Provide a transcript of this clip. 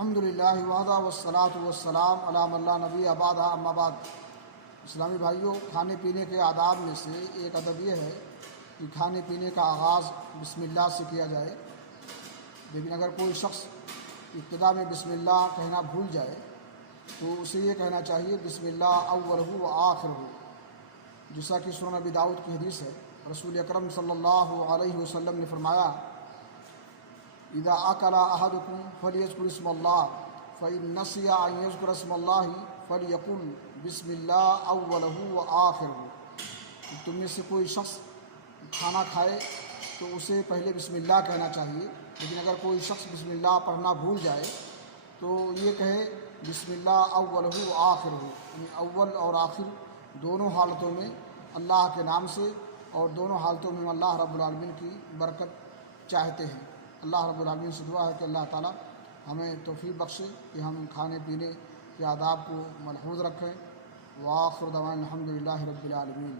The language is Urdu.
الحمد للہ وحدہ والصلاۃ والسلام علی من لا نبی بعدہ اما بعد۔ اسلامی بھائیوں، کھانے پینے کے آداب میں سے ایک ادب یہ ہے کہ کھانے پینے کا آغاز بسم اللہ سے کیا جائے، لیکن اگر کوئی شخص ابتدا میں بسم اللہ کہنا بھول جائے تو اسے یہ کہنا چاہیے بسم اللہ اولہ و آخرہ، جیسا کہ سنن ابی داؤد کی حدیث ہے۔ رسول اکرم صلی اللہ علیہ وسلم نے فرمایا اذا اکل احدکم فلیذکر اسم اللہ فإن نسی ان یذکر اسم اللہ فلیقل بسم اللہ اولہ و آخرہ۔ تم میں سے کوئی شخص کھانا کھائے تو اسے پہلے بسم اللہ کہنا چاہیے، لیکن اگر کوئی شخص بسم اللہ پڑھنا بھول جائے تو یہ کہے بسم اللہ اولہ و آخرہ، یعنی اول اور آخر دونوں حالتوں میں اللہ کے نام سے، اور دونوں حالتوں میں اللہ رب العالمین کی برکت چاہتے ہیں۔ اللہ رب العالمین سے دعا ہے کہ اللہ تعالی ہمیں توفیق بخشے کہ ہم کھانے پینے کے آداب کو ملحوظ رکھیں۔ وآخر دعوانا الحمد للہ رب العالمین۔